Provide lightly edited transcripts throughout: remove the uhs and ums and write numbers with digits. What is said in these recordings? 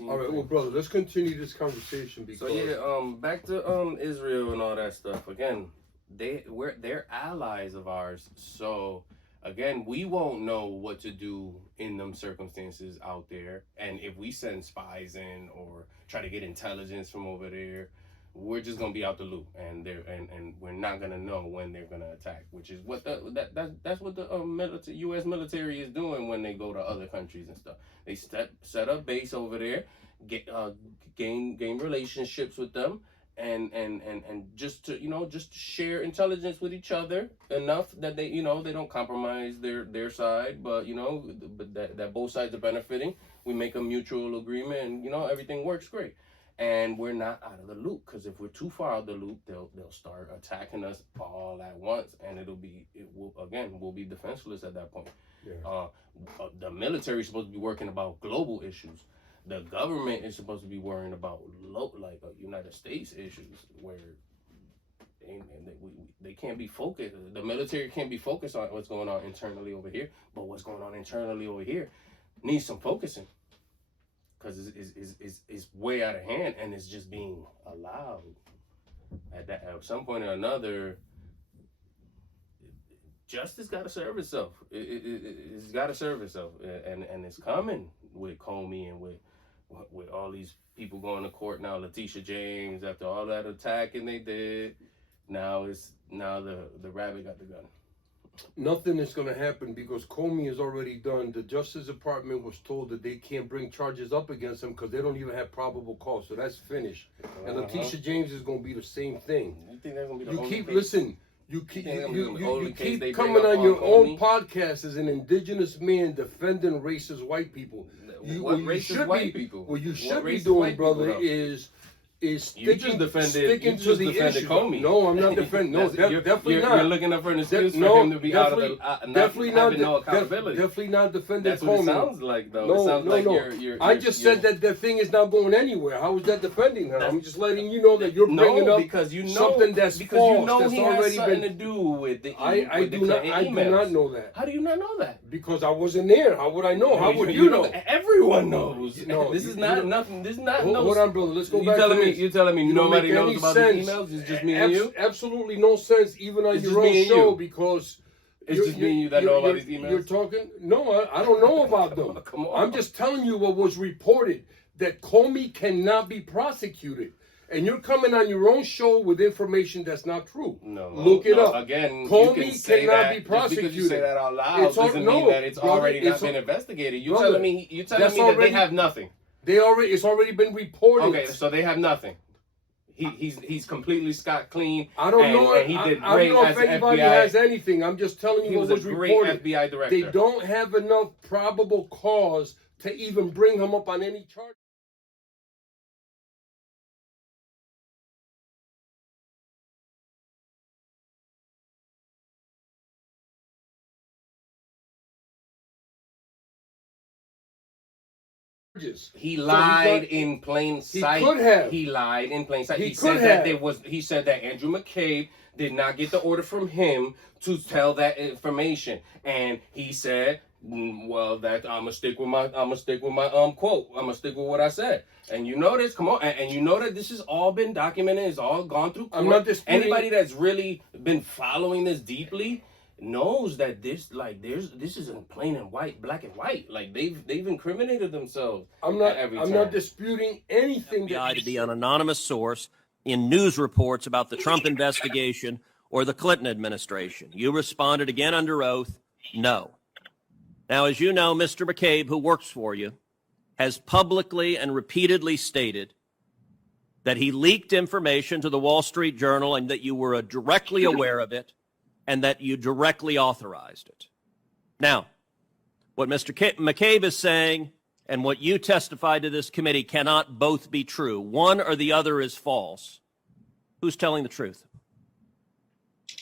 All right, well, brother, let's continue this conversation because. So yeah, back to Israel and all that stuff. Again, they're allies of ours. So again, we won't know what to do in them circumstances out there. And if we send spies in or try to get intelligence from over there, we're just gonna be out the loop, and we're not gonna know when they're gonna attack, which is what that's what the U.S. military is doing when they go to other countries and stuff. They set up base over there, gain relationships with them, and just to share intelligence with each other enough that they they don't compromise their side, but that both sides are benefiting. We make a mutual agreement, and everything works great. And we're not out of the loop, because if we're too far out of the loop, they'll start attacking us all at once, and we'll be defenseless at that point. Yeah. The military is supposed to be working about global issues. The government is supposed to be worrying about United States issues, where they can't be focused. The military can't be focused on what's going on internally over here, but what's going on internally over here needs some focusing. Because it's way out of hand, and it's just being allowed. At some point or another, justice got to serve itself. It's got to serve itself, and it's coming with Comey and with all these people going to court now. Letitia James, after all that attacking they did, now the rabbit got the gun. Nothing is going to happen because Comey is already done. The Justice Department was told that they can't bring charges up against him because they don't even have probable cause. So that's finished. And Letitia James is going to be the same thing. You think that's going to be the only case? Listen. You keep coming on your own podcast as an indigenous man defending racist white people. What racist white people? What you should be doing, brother, is sticking to the issue. Comey. No, I'm not defending. No, definitely not. You're looking up for an excuse for him to be out of the no accountability. Definitely not defending Comey. That's what it sounds like, though. It sounds like you're I just said that thing is not going anywhere. How is that defending her? I'm just letting you know that you're bringing up something that's false. That's already been to do with the I do not know that. How do you not know that? Because I wasn't there. How would I know? How would you know? Everyone knows. No, this is not nothing. This is not. Hold on, brother. Let's go back to this. You're telling me nobody knows about the emails? It's just me and you? Absolutely no sense, even on your own show, because it's just me and you that know about these emails. You're talking? No, I don't know about them. Come on. I'm just telling you what was reported, that Comey cannot be prosecuted. And you're coming on your own show with information that's not true. No. Look it up. Again, Comey cannot be prosecuted. Just because you say that out loud doesn't mean that it's already not been investigated. You're telling me that they have nothing. It's already been reported. Okay, so they have nothing. He's completely scot clean. I don't know. And he did great. I don't know if anybody has anything. I'm just telling you what was reported. Great FBI director. They don't have enough probable cause to even bring him up on any charge. He lied in plain sight. He could have. He lied in plain sight. He said that Andrew McCabe did not get the order from him to tell that information, and he said, "Well, that I'm gonna stick with my quote. I'm gonna stick with what I said." And you know this. Come on, and you know that this has all been documented. It's all gone through court. I'm not disputing. Anybody that's really been following this deeply knows that this is in plain and white, black and white. Like they've incriminated themselves. I'm not disputing anything. FBI to be an anonymous source in news reports about the Trump investigation or the Clinton administration. You responded again under oath, no. Now, as you know, Mr. McCabe, who works for you, has publicly and repeatedly stated that he leaked information to the Wall Street Journal and that you were directly aware of it, and that you directly authorized it. Now, what Mr. McCabe is saying and what you testified to this committee cannot both be true. One or the other is false. Who's telling the truth?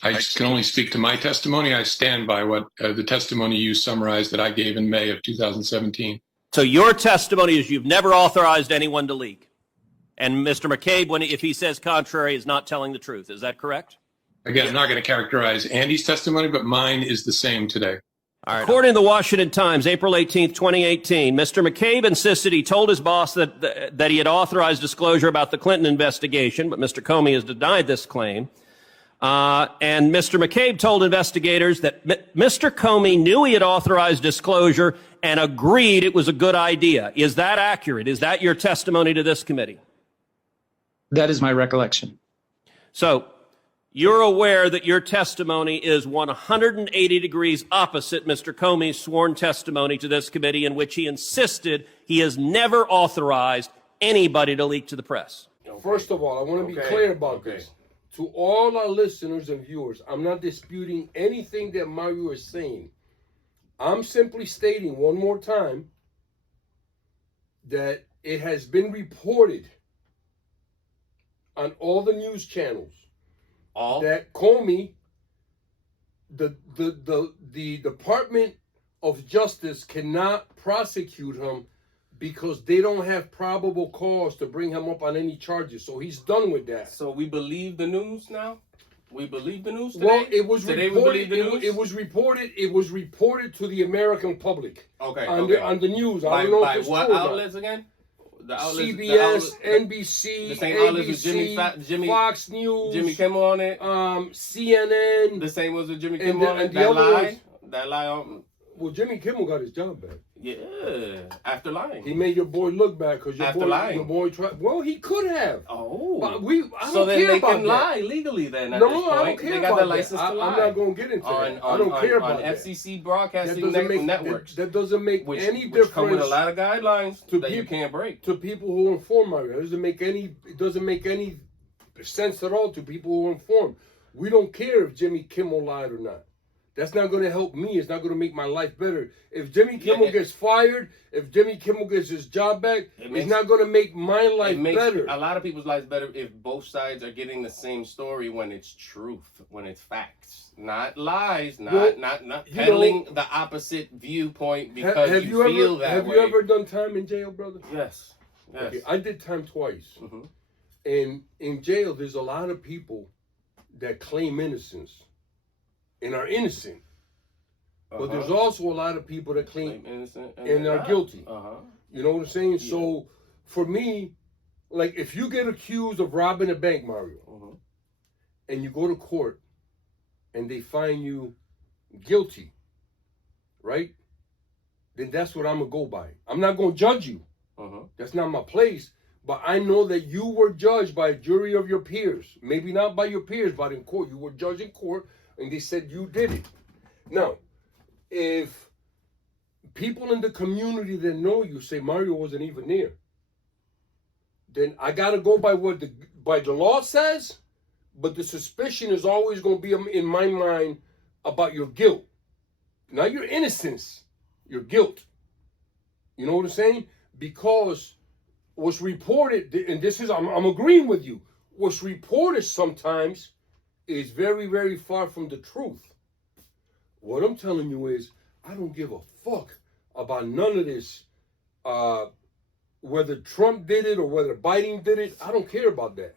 I can only speak to my testimony. I stand by what the testimony you summarized that I gave in May of 2017. So your testimony is you've never authorized anyone to leak. And Mr. McCabe, if he says contrary, is not telling the truth. Is that correct? Again, I'm not going to characterize Andy's testimony, but mine is the same today. All right. According to the Washington Times, April 18th, 2018, Mr. McCabe insisted he told his boss that he had authorized disclosure about the Clinton investigation, but Mr. Comey has denied this claim. And Mr. McCabe told investigators that Mr. Comey knew he had authorized disclosure and agreed it was a good idea. Is that accurate? Is that your testimony to this committee? That is my recollection. So you're aware that your testimony is 180 degrees opposite Mr. Comey's sworn testimony to this committee, in which he insisted he has never authorized anybody to leak to the press. Okay. First of all, I want to be clear about this. To all our listeners and viewers, I'm not disputing anything that Mario is saying. I'm simply stating one more time that it has been reported on all the news channels that Comey, the Department of Justice cannot prosecute him because they don't have probable cause to bring him up on any charges. So he's done with that. So we believe the news now? We believe the news today? Well, it was today reported. We believe the news? It was reported to the American public. Okay. On the news. By, I don't know by if it's what true outlets again? The outlets, CBS, NBC, the same outlets with ABC, Jimmy, Fox News, Jimmy Kimmel on it. CNN. The same was with Jimmy and Kimmel on it. That lie on. Well, Jimmy Kimmel got his job back. Yeah, after lying. He made your boy look bad because your boy tried. Well, he could have. Oh, but I don't so then care they about can that. lie legally then. At No, this point. I don't care they got about the license that. to lie. I'm not going to get into that. I don't care about that. FCC broadcasting networks. That doesn't make any difference. Which come with a lot of guidelines that you can't break. To people who inform Mario, it doesn't make any sense at all to people who inform. We don't care if Jimmy Kimmel lied or not. That's not going to help me. It's not going to make my life better. If Jimmy Kimmel gets fired, if Jimmy Kimmel gets his job back, it's not going to make my life better. A lot of people's lives better if both sides are getting the same story when it's truth, when it's facts, not lies, not peddling the opposite viewpoint because you feel that way. Have you ever done time in jail, brother? Yes. Okay, I did time twice. Mm-hmm. And in jail, there's a lot of people that claim innocence and are innocent. But there's also a lot of people that claim innocent and are guilty. You know what I'm saying? Yeah. So for me, like if you get accused of robbing a bank, Mario, and you go to court and they find you guilty, right? Then that's what I'm going to go by. I'm not going to judge you. That's not my place. But I know that you were judged by a jury of your peers. Maybe not by your peers, but in court. You were judged in court. And they said you did it. Now, if people in the community that know you say Mario wasn't even there, then I gotta go by what the law says. But the suspicion is always going to be in my mind about your guilt, not your innocence, your guilt. You know what I'm saying? Because what's reported, and this is I'm agreeing with you. What's reported sometimes is very, very far from the truth. What I'm telling you is, I don't give a fuck about none of this. Whether Trump did it or whether Biden did it, I don't care about that.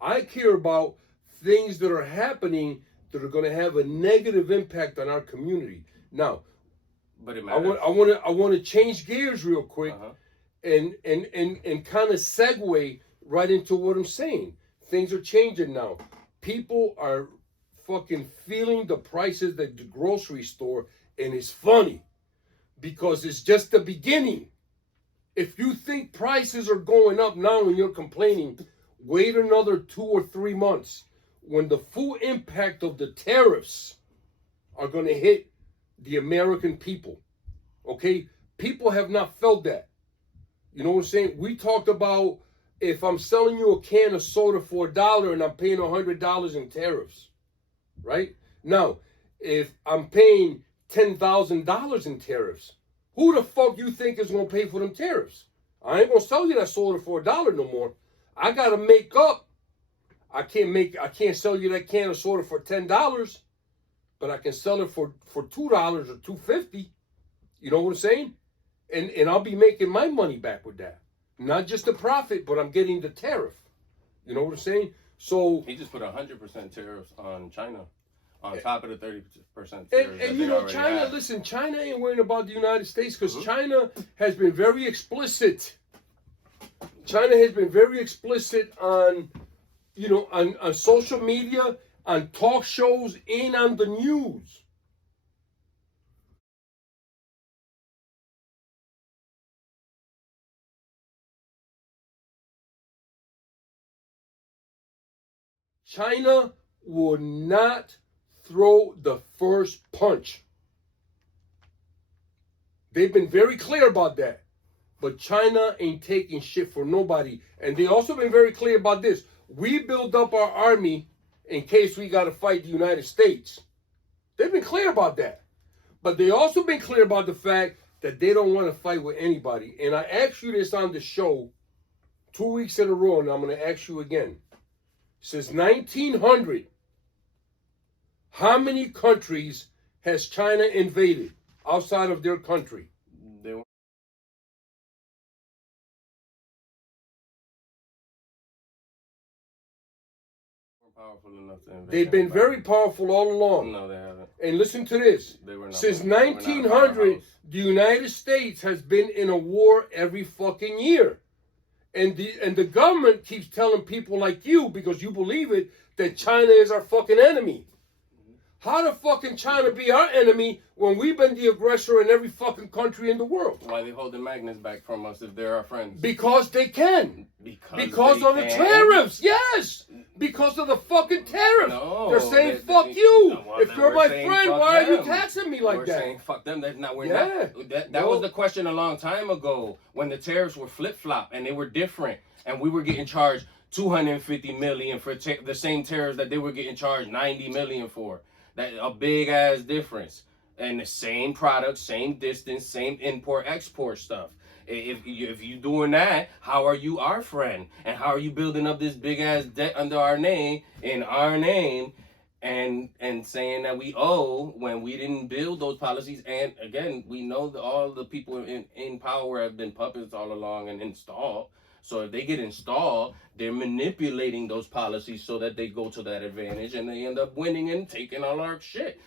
I care about things that are happening that are going to have a negative impact on our community. Now, but it I want to change gears real quick and kind of segue right into what I'm saying. Things are changing now. People are fucking feeling the prices at the grocery store, and it's funny because it's just the beginning. If you think prices are going up now and you're complaining, wait another 2 or 3 months when the full impact of the tariffs are going to hit the American people. Okay? People have not felt that. You know what I'm saying? We talked about if I'm selling you a can of soda for $1 and I'm paying $100 in tariffs, right? Now, if I'm paying $10,000 in tariffs, who the fuck you think is going to pay for them tariffs? I ain't going to sell you that soda for $1 no more. I got to make up. I can't sell you that can of soda for $10, but I can sell it for $2 or $2.50. You know what I'm saying? And I'll be making my money back with that. Not just the profit, but I'm getting the tariff. You know what I'm saying? So he just put 100% tariffs on China. On top of the 30%. And you know, China, listen, China ain't worrying about the United States because China has been very explicit. China has been very explicit on, you know, on social media, on talk shows, and on the news. China will not throw the first punch. They've been very clear about that. But China ain't taking shit for nobody. And they also been very clear about this. We build up our army in case we got to fight the United States. They've been clear about that. But they also been clear about the fact that they don't want to fight with anybody. And I asked you this on the show 2 weeks in a row, and I'm going to ask you again. Since 1900, how many countries has China invaded outside of their country? They were powerful enough to invade. They've been very powerful all along. No, they haven't. And listen to this. They were not. Since They were not a 1900, powerhouse. the United States has been in a war every fucking year. And the government keeps telling people like you, because you believe it, that China is our fucking enemy. How the fucking China be our enemy when we've been the aggressor in every fucking country in the world? Why they holding magnets back from us if they're our friends? Because they can. Because they of the can? tariffs, yes. Because of the fucking tariffs. No, they're saying fuck you. No, well, if then you're we're my saying friend, fuck why are you them. taxing me like We're that? saying fuck them. We're Yeah. not. That No. was the question a long time ago when the tariffs were flip flop and they were different, and we were getting charged $250 million for the same tariffs that they were getting charged $90 million for. That a big ass difference. And the same product, same distance, same import export stuff. If you doing that, how are you our friend? And how are you building up this big ass debt under our name, in our name, and saying that we owe when we didn't build those policies? And again, we know that all the people in power have been puppets all along and installed. So if they get installed, they're manipulating those policies so that they go to that advantage, and they end up winning and taking all our shit.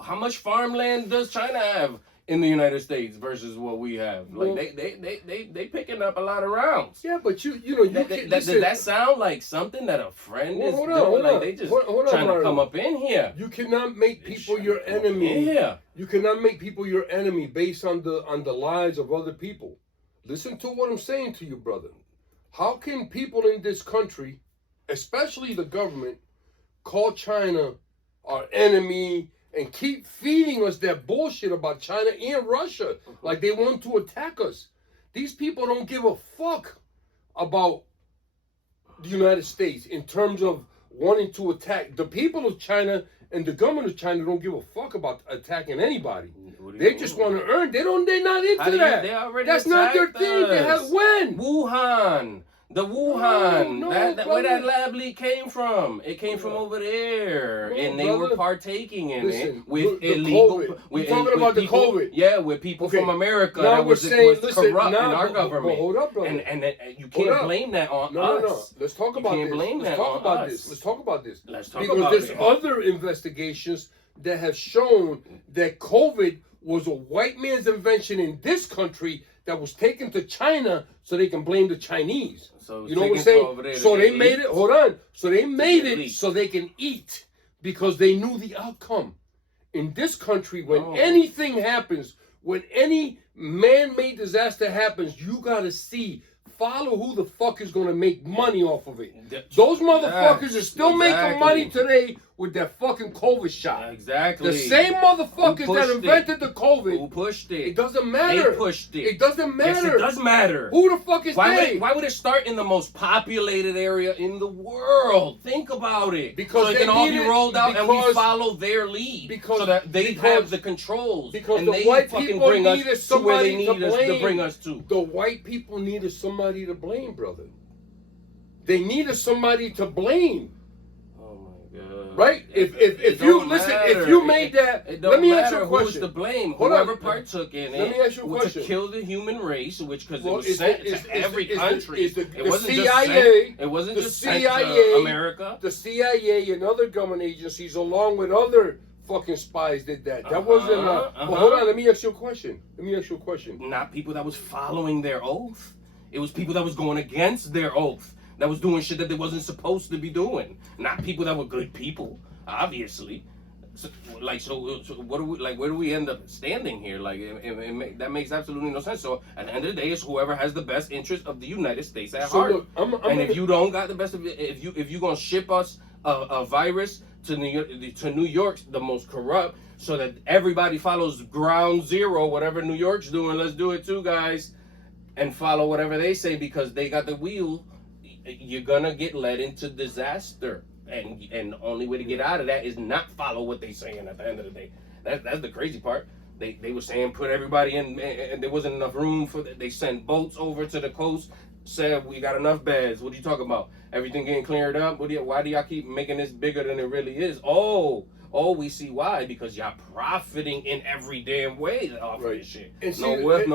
How much farmland does China have in the United States versus what we have? Like, Well, they picking up a lot of rounds. Yeah, but you know, you Does that sound like something that a friend is doing? Like they just trying to come up in here. You cannot make people your enemy. Yeah. You cannot make people your enemy based on the lies of other people. Listen to what I'm saying to you, brother. How can people in this country, especially the government, call China our enemy and keep feeding us that bullshit about China and Russia like they want to attack us? These people don't give a fuck about the United States in terms of wanting to attack. The people of China and the government of China don't give a fuck about attacking anybody. They just want to earn. They're not into that. That's not their thing. They have when? Wuhan. The Wuhan, No, where brother. that lab leak came from. It came from over there. No, and they brother. were partaking in Listen, it with the illegal... COVID. With, You're talking with about the people, COVID. Yeah, with people Okay, from America now that we're was saying, listen, corrupt now, in our but government. hold up, brother. And you Hold can't up. blame that on No, us. no. Let's talk about can't this. blame Let's that talk on about us. this. Let's talk about this. Let's talk Because about there's it. other investigations that have shown that COVID was a white man's invention in this country that was taken to China so they can blame the Chinese. So You know what I'm saying? So they made it, hold on. So they made get it leaked. so they can eat because they knew the outcome. In this country, when No. anything happens, when any man-made disaster happens, you gotta follow who the fuck is gonna make money off of it. Those motherfuckers are still making money today with that fucking COVID shot. Exactly. The same motherfuckers Who that pushed invented the COVID. Who pushed it? It doesn't matter. They pushed it. It doesn't Yes, matter. it does matter. Who the fuck is Why they? would it start in the most populated area in the world? Think about it. Because so it they can all be need it, rolled out and we because- follow their lead. because- so that they because- have the controls. because and the they white fucking people bring us needed to where they somebody need to us to blame. bring us to. The white people needed somebody to blame, brother. They needed somebody to blame. Oh my god. Right? If It you don't listen, matter. if you made that, It let don't me ask you matter a who's question. to blame. Hold on. Whoever partook in Let me it ask you a to question. kill the human race, which because it Well, was is sent the- is- to is- every is the- country. is the- It the wasn't CIA, just sent. It wasn't the just CIA, sent to America. The CIA and other government agencies, along with other fucking spies, did that. That wasn't. But hold on. Let me ask you a question. Not people that was following their oath. It was people that was going against their oath. That was doing shit that they wasn't supposed to be doing. Not people that were good people, obviously. So what do we like? Where do we end up standing here? Like, that makes absolutely no sense. So at the end of the day, it's whoever has the best interest of the United States at heart. Look, if you don't got the best of it, if you gonna ship us a virus to New York, the most corrupt, so that everybody follows ground zero, whatever New York's doing, let's do it too, guys, and follow whatever they say because they got the wheel. You're gonna get led into disaster. And the only way to get out of that is not follow what they saying at the end of the day. That's the crazy part. They were saying put everybody in, and there wasn't enough room for that. They sent boats over to the coast, said we got enough beds. What are you talking about? Everything getting cleared up? Why do y'all keep making this bigger than it really is? Oh, we see why, because y'all profiting in every damn way off of this shit. And no wonder.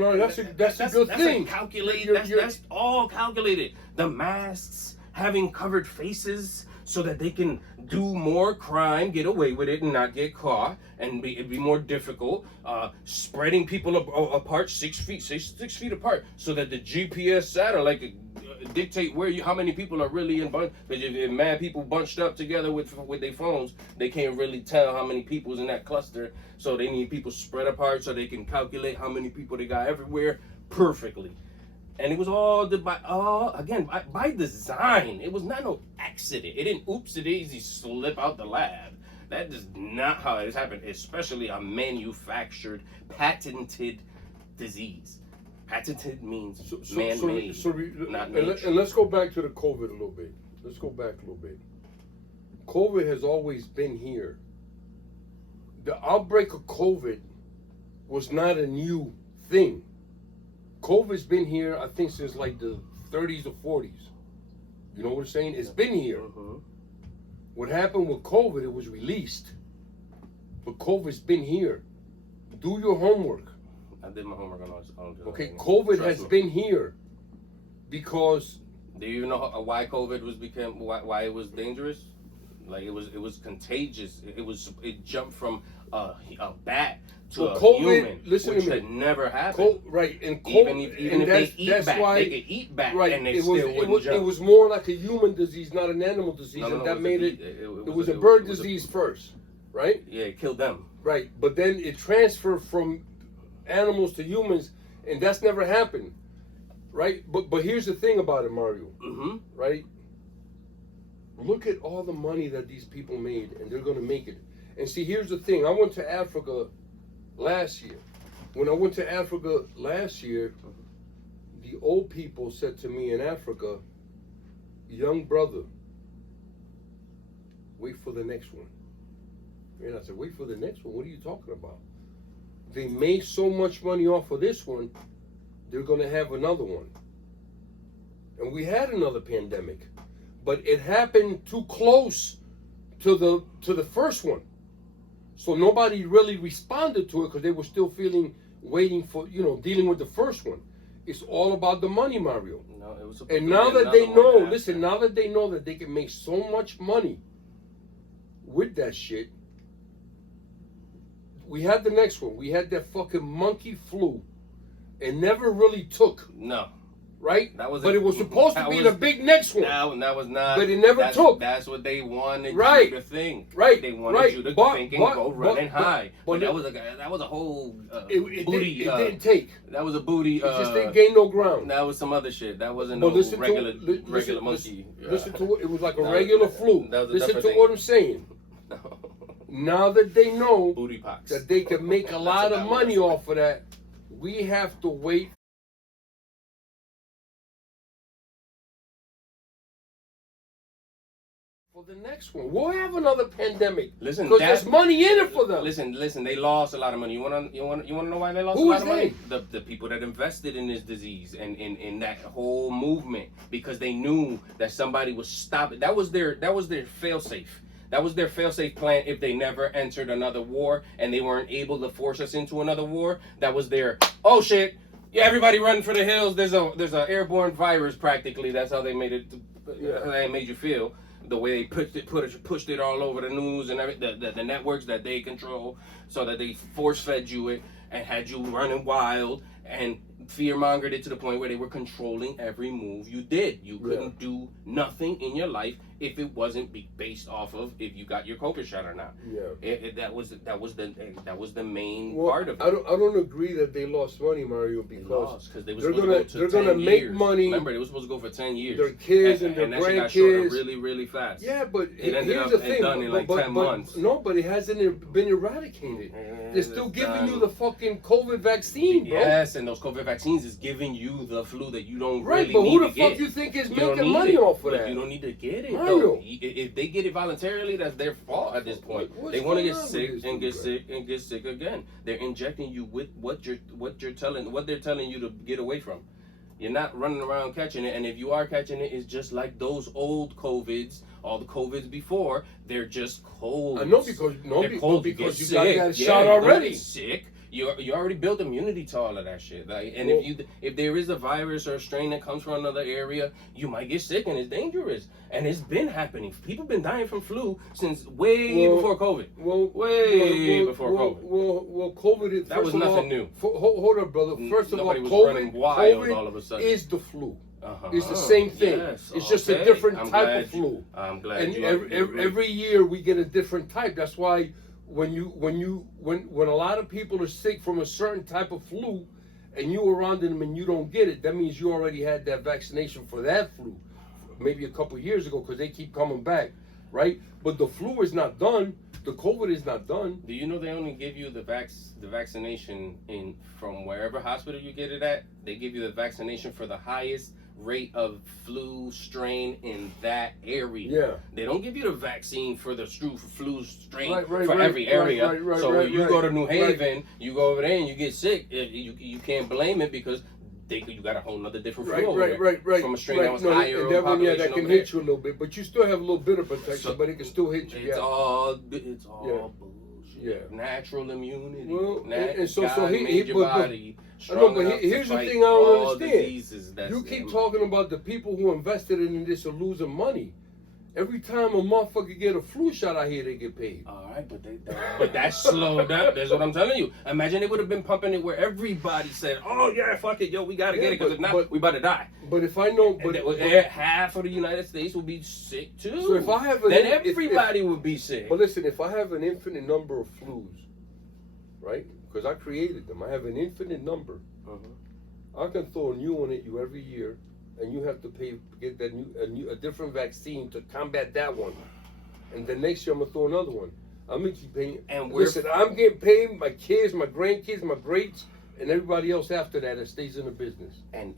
Lauren, that's a good thing. That's all calculated. The masks, having covered faces so that they can do more crime, get away with it, and not get caught, and it'd be more difficult. Spreading people apart 6 feet apart, so that the GPS satellite could dictate how many people are really in bunch. Because if mad people bunched up together with their phones, they can't really tell how many people's in that cluster. So they need people spread apart so they can calculate how many people they got everywhere perfectly. And it was all by design. It was not no accident. It didn't oopsie-daisy slip out the lab. That is not how it has happened, especially a manufactured, patented disease. Patented means man-made, not nature. And let's go back to the COVID a little bit. COVID has always been here. The outbreak of COVID was not a new thing. COVID's been here, I think, since like the 30s or 40s. You know what I'm saying? It's been here. What happened with COVID, it was released. But COVID's been here. Do your homework. I did my homework on all. Okay, COVID has been here because. Do you know why COVID why it was dangerous? Like it was contagious. It jumped from a bat to a human, which had never happened. Right, and even if they eat bat, they could eat bat, right, and they wouldn't jump. It was more like a human disease, not an animal disease, and that made it. It was a bird disease first, right? Yeah, it killed them. Right, but then it transferred from animals to humans, and that's never happened, right? But here's the thing about it, Mario. Right? Look at all the money that these people made, and they're gonna make it. And see, here's the thing. I went to Africa last year. When I went to Africa last year, the old people said to me in Africa, young brother, wait for the next one. And I said, wait for the next one? What are you talking about? They made so much money off of this one, they're going to have another one. And we had another pandemic, but it happened too close to the first one. So nobody really responded to it because they were still waiting for, dealing with the first one. It's all about the money, Mario. No, it was. And now that they know, now that they know that they can make so much money with that shit, we had the next one. We had that fucking monkey flu. It never really took. No. Right? But it was supposed to be the big next one. That was not. But it never took. That's what they wanted you to think. Right. They wanted you to think and go running high. But that was a whole booty. It didn't take. That was a booty. It just didn't gain no ground. That was some other shit. That wasn't no regular monkey. Listen to it. It was like a regular flu. Listen to what I'm saying. No. Now that they know booty pox, that they can make a lot of money off of that, we have to wait for the next one. We'll have another pandemic. Listen, because there's money in it for them. Listen. They lost a lot of money. You wanna know why they lost Who a lot is of money? The people that invested in this disease and in that whole movement, because they knew that somebody was stopping. That was their fail-safe. That was their fail-safe plan if they never entered another war and they weren't able to force us into another war. That was their, oh shit, yeah, everybody running for the hills. There's a airborne virus practically. That's how they made it. How they made you feel. The way they pushed it all over the news and the networks that they control, so that they force-fed you it and had you running wild and fear-mongered it to the point where they were controlling every move you did. You couldn't do nothing in your life if it wasn't based off of if you got your COVID shot or not. Yeah. That was the main Well, part of it. I don't agree that they lost money, Mario, because They was they're supposed to they're go to gonna 10 make years. money. Remember, they were supposed to go for 10 years. Their kids and their that shit got short grandkids. really, really fast. Yeah, but It ended here's up the thing. done in like 10 months. No, but it hasn't been eradicated. They're still giving you the fucking COVID vaccine, bro. Yes, and those COVID vaccines is giving you the flu that you don't Right, really but need who the to get. fuck you think is You don't making need money it, off of but that? you don't need to get it, Mario. though. If they get it voluntarily, that's their fault at this point. What's They want to going get on with sick this and dude, get bro? sick and get sick again. They're injecting you with what they're telling you to get away from. You're not running around catching it, and if you are catching it, it's just like those old COVIDs, all the COVIDs before. They're just colds. I know because They're cold. because you you get got sick. a shot you're gonna already. get sick. You already built immunity to all of that shit. Like, and Well, if there is a virus or a strain that comes from another area, you might get sick and it's dangerous. And it's been happening. People been dying from flu since way before COVID. Way before COVID. Well, COVID is That was nothing new. Hold up, brother. First of all, Nobody was running wild all of a COVID sudden. is the flu. Uh-huh. It's the same thing. Yes, it's just a okay. different I'm type glad of flu. I'm glad And you every year we get a different type. That's why when a lot of people are sick from a certain type of flu, and you around them and you don't get it, that means you already had that vaccination for that flu, maybe a couple years ago, because they keep coming back, right? But the flu is not done. The COVID is not done. Do you know they only give you the vaccination from wherever hospital you get it at? They give you the vaccination for the highest rate of flu strain in that area. Yeah. They don't give you the vaccine for the flu strain Right, for every area. So when you go to New right. Haven, you go over there and you get sick. You can't blame it because you got a whole nother different flu over there from a strain that was higher. And that one, yeah, that population can over hit you a little bit, but you still have a little bit of protection, So, but it can still hit you. It's all Yeah. bullshit. Yeah. Natural immunity. Well, and so God he made your but body I know, strong but enough here's to the fight thing I don't all understand. diseases. You keep talking about the people who invested in this are losing money. Every time a motherfucker get a flu shot out here, they get paid. All right, but that's slowed down. That's what I'm telling you. Imagine they would have been pumping it where everybody said, "Oh yeah, fuck it, yo, we gotta get it because if not, we about to die." But if I know, Half of the United States will be sick too. So if I have then everybody would be sick. But listen, if I have an infinite number of flus, right? Because I created them, I have an infinite number. I can throw a new one at you every year, and you have to get that a different vaccine to combat that one. And the next year I'm gonna throw another one. I'm gonna keep paying. And listen, I'm getting paid. My kids, my grandkids, my greats, and everybody else after that stays in the business. And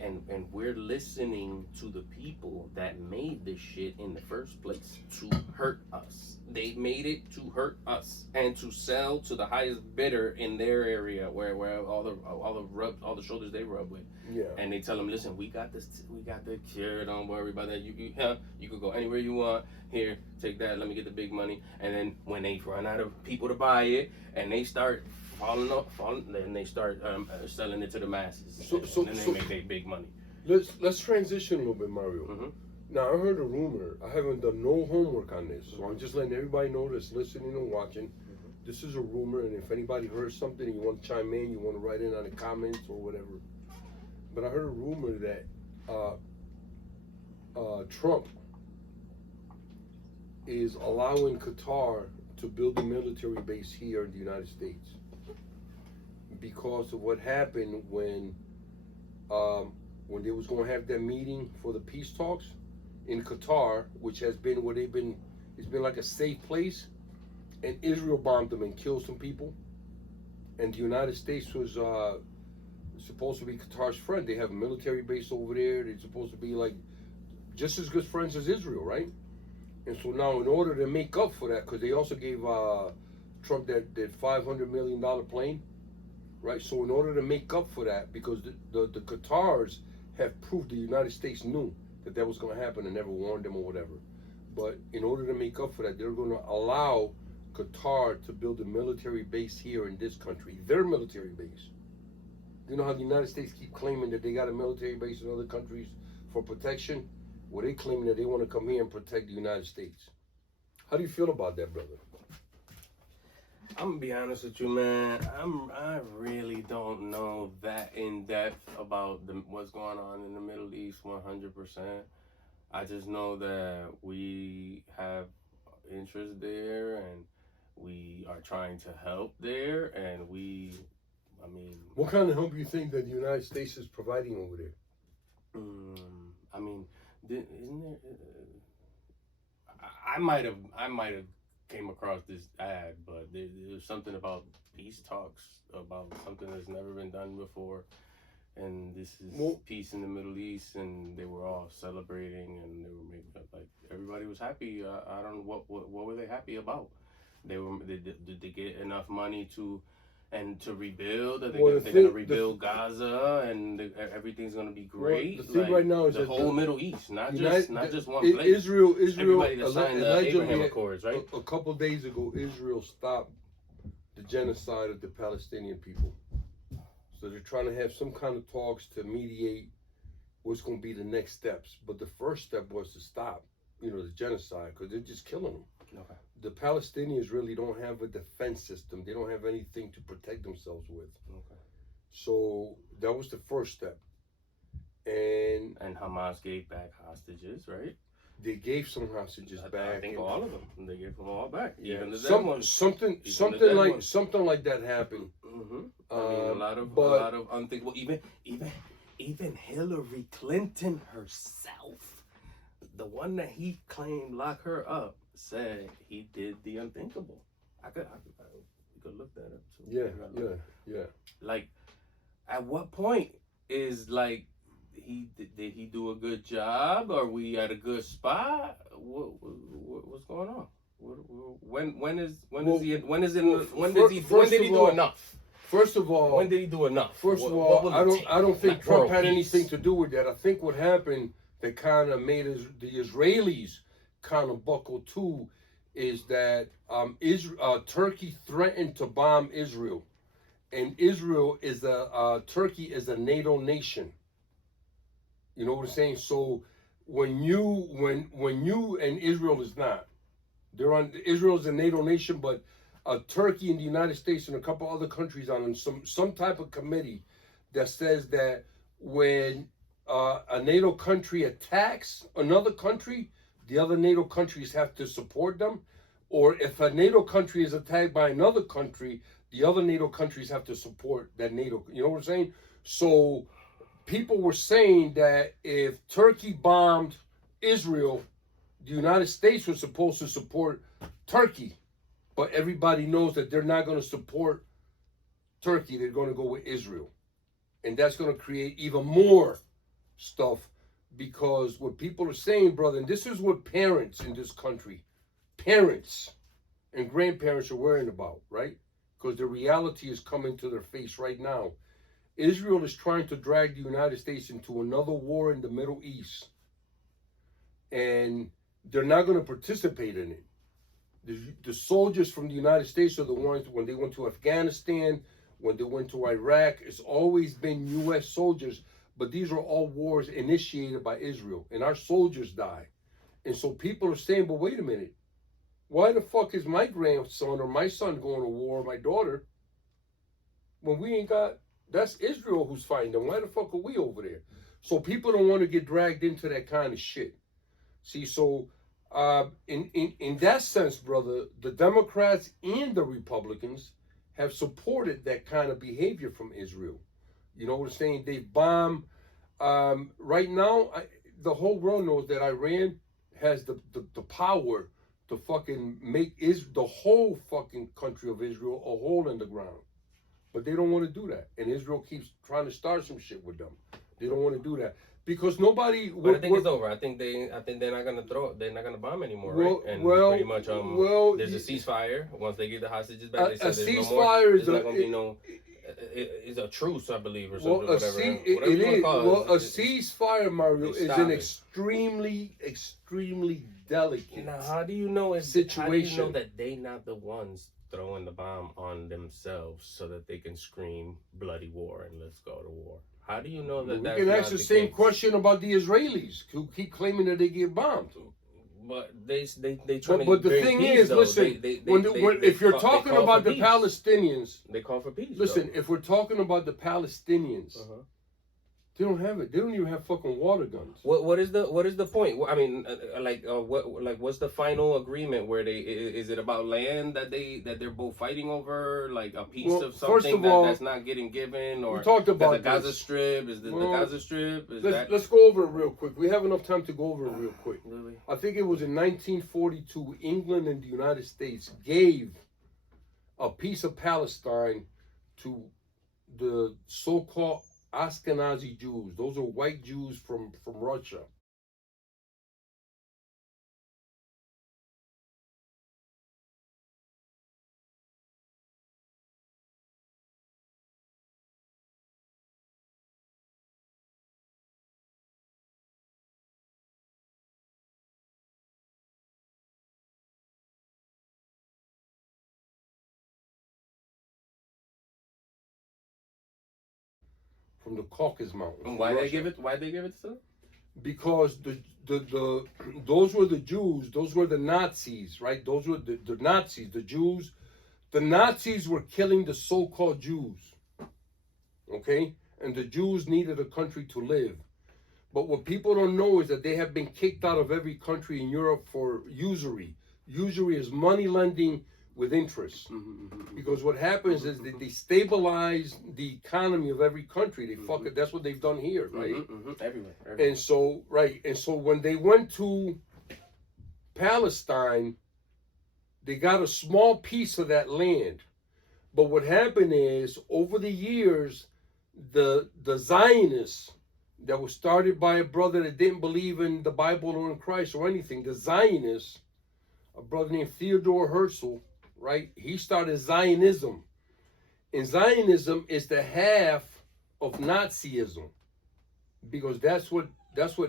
we're listening to the people that made this shit in the first place to hurt us. They made it to hurt us and to sell to the highest bidder in their area, where all the shoulders they rub with. Yeah. And they tell them, listen, we got this, we got the cure. Don't worry about that. You could go anywhere you want. Here, take that. Let me get the big money. And then when they run out of people to buy it, and they start then they start selling it to the masses. And then they make their big money. Let's transition a little bit, Mario. Mm-hmm. Now I heard a rumor. I haven't done no homework on this, so I'm just letting everybody know that's listening and watching. This is a rumor, and if anybody heard something and you want to chime in, you want to write in on the comments or whatever. But I heard a rumor that Trump is allowing Qatar to build a military base here in the United States because of what happened when they was going to have that meeting for the peace talks in Qatar, which has been where it's been like a safe place, and Israel bombed them and killed some people, and the United States was supposed to be Qatar's friend. They have a military base over there. They're supposed to be like just as good friends as Israel, right? And so now, in order to make up for that, because they also gave Trump that $500 million plane, right? So in order to make up for that, because the Qatars have proved the United States knew that was going to happen and never warned them or whatever. But in order to make up for that, they're going to allow Qatar to build a military base here in this country, their military base. You know how the United States keep claiming that they got a military base in other countries for protection? Well, they claiming that they want to come here and protect the United States. How do you feel about that, brother? I'm gonna be honest with you, man. I really don't know that in depth about what's going on in the Middle East 100%. I just know that we have interest there and we are trying to help there, and what kind of help you think that the United States is providing over there? Isn't there? I might have came across this ad, but there's something about peace talks, about something that's never been done before, and this is peace in the Middle East, and they were all celebrating, and they were making like everybody was happy. I don't know what were they happy about? Did they get enough money to rebuild? Are they going to rebuild Gaza, and everything's going to be great? Well, the thing right now is the whole Middle East, not just one place. Israel everybody that signed the Abraham Accords, right? A couple days ago, Israel stopped the genocide of the Palestinian people. So they're trying to have some kind of talks to mediate what's going to be the next steps. But the first step was to stop, the genocide, because they're just killing them. Okay. The Palestinians really don't have a defense system. They don't have anything to protect themselves with. Okay. So that was the first step. And Hamas gave back hostages, right? They gave some hostages back. I think all of them. They gave them all back. Yeah, even the dead ones. Something like that happened. Mm-hmm. A lot of unthinkable. Even Hillary Clinton herself, the one that he claimed locked her up, said he did the unthinkable. We could look that up too. Yeah. Like, at what point is like did he do a good job? Are we at a good spot? What's going on? When did he do enough? First of all, when did he do enough? First of all, I don't think Trump had anything to do with that. I think what happened that kind of made the Israelis kind of buckle too is that Turkey threatened to bomb Israel, and Turkey is a NATO nation. You know what I'm saying? So when you and Israel is not, Israel is a NATO nation, but Turkey and the United States and a couple other countries on some type of committee that says that when a NATO country attacks another country, the other NATO countries have to support them. Or if a NATO country is attacked by another country, the other NATO countries have to support that NATO. You know what I'm saying? So people were saying that if Turkey bombed Israel, the United States was supposed to support Turkey. But everybody knows that they're not going to support Turkey. They're going to go with Israel. And that's going to create even more stuff, because what people are saying, brother, and this is what parents in this country, parents and grandparents are worrying about, right? Because the reality is coming to their face right now. Israel is trying to drag the United States into another war in the Middle East. And they're not going to participate in it. The soldiers from the United States are the ones, when they went to Afghanistan, when they went to Iraq, it's always been U.S. soldiers, but these are all wars initiated by Israel, and our soldiers die. And so people are saying, but wait a minute, why the fuck is my grandson or my son going to war, my daughter, when we ain't got, that's Israel who's fighting them. Why the fuck are we over there? So people don't want to get dragged into that kind of shit. See, so in that sense, brother, the Democrats and the Republicans have supported that kind of behavior from Israel. You know what I'm saying? They bomb. Right now, the whole world knows that Iran has the power to fucking make the whole fucking country of Israel a hole in the ground. But they don't want to do that. And Israel keeps trying to start some shit with them. They don't want to do that because nobody. But I think it's over. I think they're not gonna they're not gonna bomb anymore, right? And pretty much there's a ceasefire. Once they get the hostages back, they said there's no more. There's not gonna be no. It's a truce, I believe, or something. Whatever. It is. Well, a ceasefire, Mario, is an extremely delicate. Now, how do you know situation? How do you know that they not the ones throwing the bomb on themselves so that they can scream bloody war and let's go to war? How do you know that? We can ask the same question about the Israelis who keep claiming that they get bombed. But they try to. But the thing is, listen, if you're talking about the Palestinians, they call for peace. Listen, if we're talking about the Palestinians, they don't have it. They don't even have fucking water guns. What is the point? I mean, what's the final agreement where is it about land that they're both fighting over, like a piece of something that's not getting given, or we talked about the Gaza Strip? Is the Gaza Strip? Let's go over it real quick. We have enough time to go over it real quick. Really? I think it was in 1942, England and the United States gave a piece of Palestine to the so-called Ashkenazi Jews. Those are white Jews from Russia. From the Caucasus Mountains. Why they give it to them? Because those were the Jews. Those were the Nazis, right? Those were the Nazis, the Jews. The Nazis were killing the so-called Jews. Okay? And the Jews needed a country to live. But what people don't know is that they have been kicked out of every country in Europe for usury. Usury is money lending with interest. Because what happens is that they stabilize the economy of every country. They fuck it. That's what they've done here, right? Everywhere. And so when they went to Palestine, they got a small piece of that land. But what happened is, over the years, the Zionists that was started by a brother that didn't believe in the Bible or in Christ or anything, the Zionists, a brother named Theodore Herzl, right? He started Zionism. And Zionism is the half of Nazism, because that's what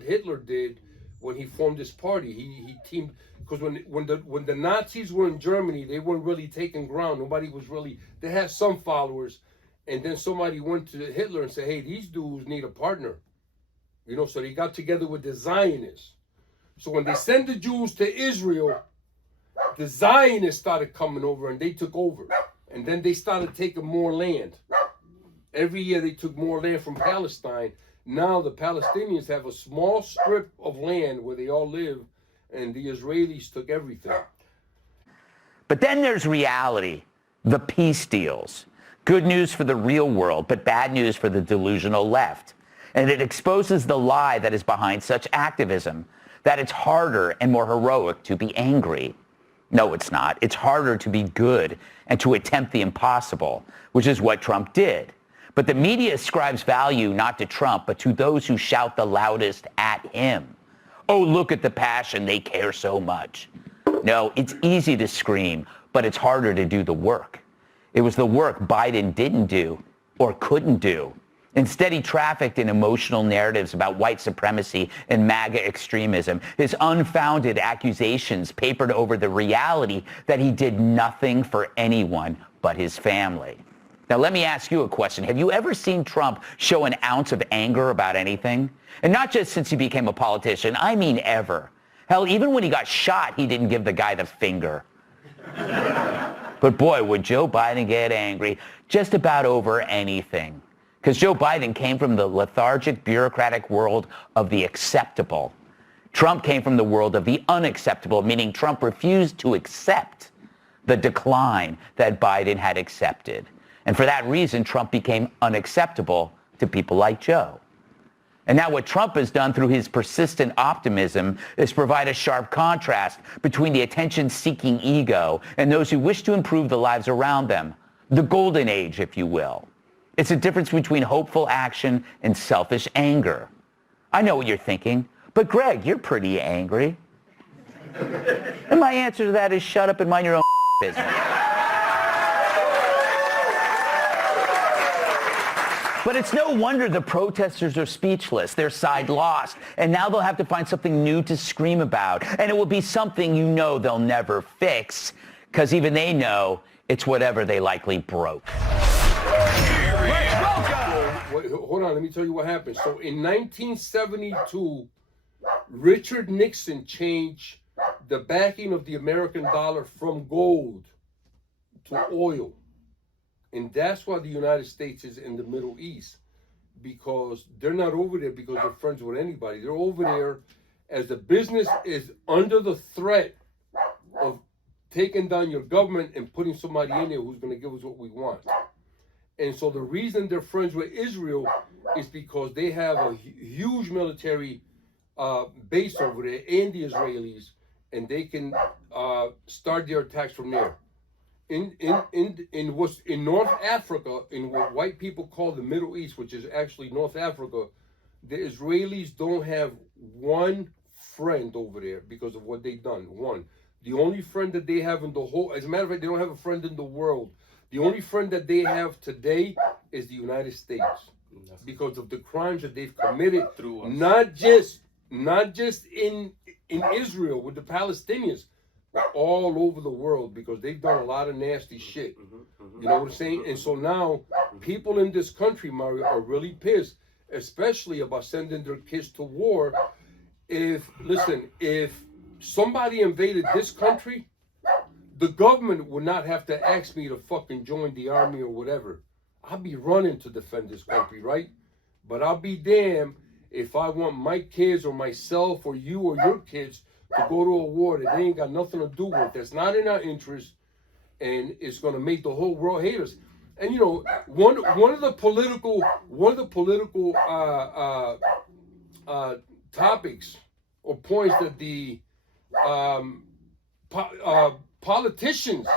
Hitler did when he formed his party. He teamed, because when the Nazis were in Germany, they weren't really taking ground. Nobody was really, they had some followers, and then somebody went to Hitler and said, hey, these dudes need a partner. You know, so they got together with the Zionists. So when they sent the Jews to Israel, the Zionists started coming over and they took over. And then they started taking more land. Every year they took more land from Palestine. Now the Palestinians have a small strip of land where they all live, and the Israelis took everything. But then there's reality, the peace deals. Good news for the real world, but bad news for the delusional left. And it exposes the lie that is behind such activism, that it's harder and more heroic to be angry. No, it's not. It's harder to be good and to attempt the impossible, which is what Trump did. But the media ascribes value not to Trump, but to those who shout the loudest at him. Oh, look at the passion. They care so much. No, it's easy to scream, but it's harder to do the work. It was the work Biden didn't do or couldn't do. Instead, he trafficked in emotional narratives about white supremacy and MAGA extremism, his unfounded accusations papered over the reality that he did nothing for anyone but his family. Now, let me ask you a question. Have you ever seen Trump show an ounce of anger about anything? And not just since he became a politician, I mean ever. Hell, even when he got shot, he didn't give the guy the finger. But boy, would Joe Biden get angry just about over anything. Because Joe Biden came from the lethargic, bureaucratic world of the acceptable. Trump came from the world of the unacceptable, meaning Trump refused to accept the decline that Biden had accepted. And for that reason, Trump became unacceptable to people like Joe. And now what Trump has done through his persistent optimism is provide a sharp contrast between the attention-seeking ego and those who wish to improve the lives around them. The golden age, if you will. It's a difference between hopeful action and selfish anger. I know what you're thinking, but Greg, you're pretty angry. And my answer to that is shut up and mind your own business. But it's no wonder the protesters are speechless, their side lost, and now they'll have to find something new to scream about. And it will be something you know they'll never fix, because even they know it's whatever they likely broke. Wait, hold on, let me tell you what happened. So in 1972, Richard Nixon changed the backing of the American dollar from gold to oil. And that's why the United States is in the Middle East, because they're not over there because they're friends with anybody. They're over there as the business is under the threat of taking down your government and putting somebody in there who's going to give us what we want. And so the reason they're friends with Israel is because they have a huge military base over there and the Israelis, and they can start their attacks from there. In North Africa, in what white people call the Middle East, which is actually North Africa, the Israelis don't have one friend over there because of what they've done. One. The only friend that they have in the whole, as a matter of fact, they don't have a friend in the world. The only friend that they have today is the United States because of the crimes that they've committed, not just in Israel with the Palestinians, all over the world, because they've done a lot of nasty shit. You know what I'm saying? And so now people in this country, Mario, are really pissed, especially about sending their kids to war. If somebody invaded this country, the government would not have to ask me to fucking join the army or whatever. I'll be running to defend this country, right? But I'll be damned if I want my kids or myself or you or your kids to go to a war that they ain't got nothing to do with. That's not in our interest, and it's going to make the whole world hate us. And you know, one of the political topics or points that the politicians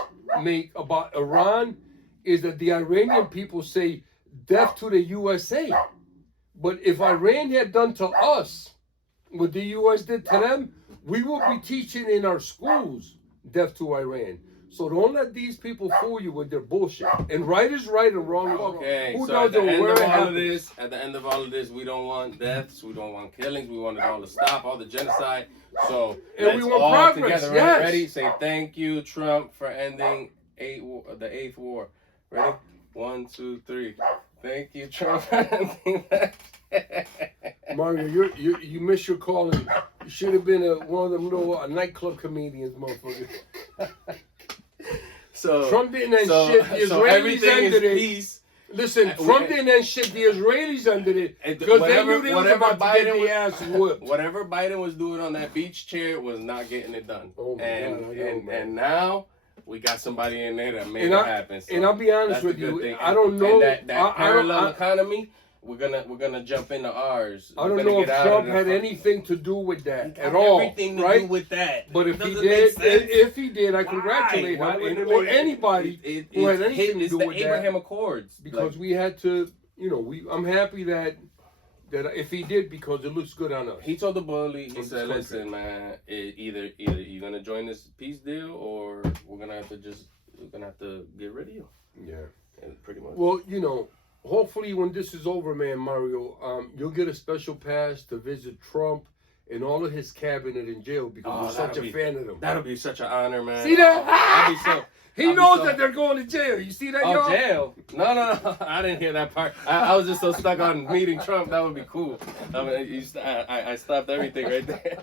make about Iran is that the Iranian people say death to the USA. But if Iran had done to us what the US did to them, we will be teaching in our schools death to Iran. So don't let these people fool you with their bullshit. And right is right and wrong is wrong. Okay, Who so knows at the end where of it all of happens? this, at the end of all of this, we don't want deaths, we don't want killings, we want it all to stop, all the genocide. So And let's we want all progress, together, yes. ready? Say thank you, Trump, for ending the eighth war. Ready? 1, 2, 3. Thank you, Trump, for ending that. Mario, you missed your calling. You should have been one of them little nightclub comedians, motherfucker. So Trump didn't end shit. The so Israelis everything ended is it. peace. Listen, Trump didn't end shit. The Israelis ended it because they knew they was about to get their ass whooped. Whatever Biden was doing on that beach chair was not getting it done. Oh my God, I know, man. And now we got somebody in there that made it happen. So and I'll be honest that's the with good you, thing. I don't know. And that parallel economy, we're gonna jump into ours. I don't know if Trump had anything to do with that at all, everything to right? do with that. But if he Doesn't did, make sense. if he did, I congratulate Why him wouldn't it or make- anybody who had anything to it's do the with Abraham that. Accords. Because we had to, you know, I'm happy that if he did, because it looks good on us. He told the bully, he On said, this "Listen, man, either you're gonna join this peace deal, or we're gonna have to get rid of you." Yeah. And pretty much. Well, you know, hopefully when this is over, man, Mario, you'll get a special pass to visit Trump and all of his cabinet in jail because you're such a fan of them. That'll be such an honor, man. See that? I'll be so. He knows that they're going to jail. You see that, Oh, y'all? jail? No. I didn't hear that part. I was just so stuck on meeting Trump. That would be cool. I mean, I stopped everything right there.